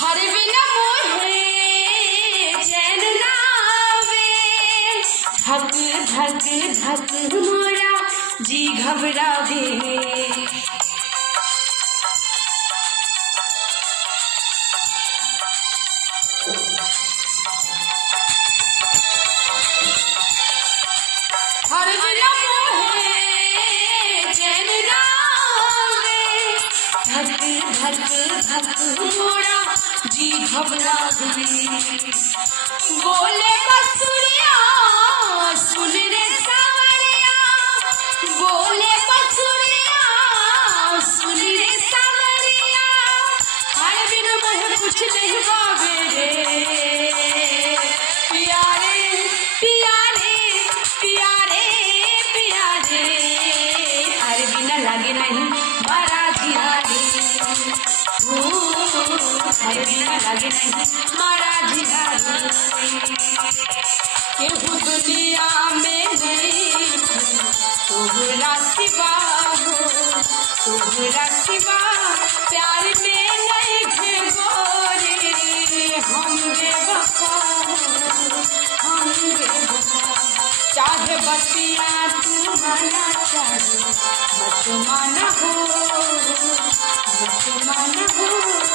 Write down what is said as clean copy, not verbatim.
हर बिना मोहे चैन ना आवे, धक धक धक मोरा जी घबरावे। हर बिना मोहे चैन ना आवे, धक धक धक मोरा जी घबरावे। बोले बसुरिया सुन रे सावरिया, बोले बसुरिया सुन रे सावरिया, हर बिन मोहे कुछ नहीं भावे रे। पिया रे पिया रे पिया रे पिया रे, हर बिन लगे नहीं मारा जिया रे। हर बिन लगे नहीं मारा जिया रे। केहू दुनिया में नहीं तोहरा सिवा हो, तोहरा सिवा प्यार में नहीं थे गोरे। हम बेवफा हम बेवफा, चाहे बतिया तू माना चाहे मत माना हो, मत माना हो।